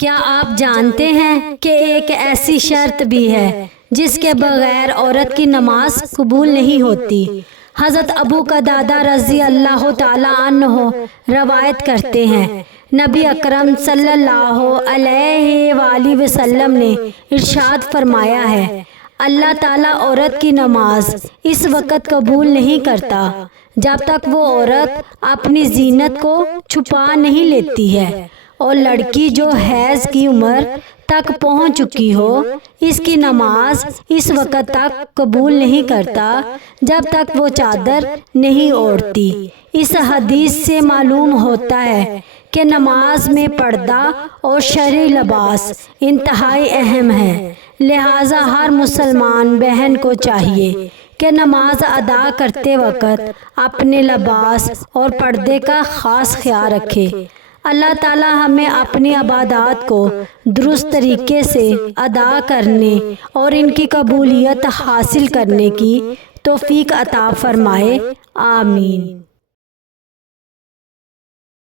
کیا آپ جانتے ہیں کہ ایک ایسی شرط بھی ہے جس کے بغیر عورت کی نماز قبول نہیں ہوتی؟ حضرت ابو قتادہ رضی اللہ تعالی عنہ روایت کرتے ہیں، نبی اکرم صلی اللہ علیہ وآلہ وسلم نے ارشاد فرمایا ہے، اللہ تعالیٰ عورت کی نماز اس وقت قبول نہیں کرتا جب تک وہ عورت اپنی زینت کو چھپا نہیں لیتی ہے، اور لڑکی جو حیض کی عمر تک پہنچ چکی ہو اس کی نماز اس وقت تک قبول نہیں کرتا جب تک وہ چادر نہیں اوڑھتی۔ اس حدیث سے معلوم ہوتا ہے کہ نماز میں پردہ اور شرعی لباس انتہائی اہم ہے، لہٰذا ہر مسلمان بہن کو چاہیے کہ نماز ادا کرتے وقت اپنے لباس اور پردے کا خاص خیال رکھے۔ اللہ تعالی ہمیں اپنی عبادات کو درست طریقے سے ادا کرنے اور ان کی قبولیت حاصل کرنے کی توفیق عطا فرمائے، آمین۔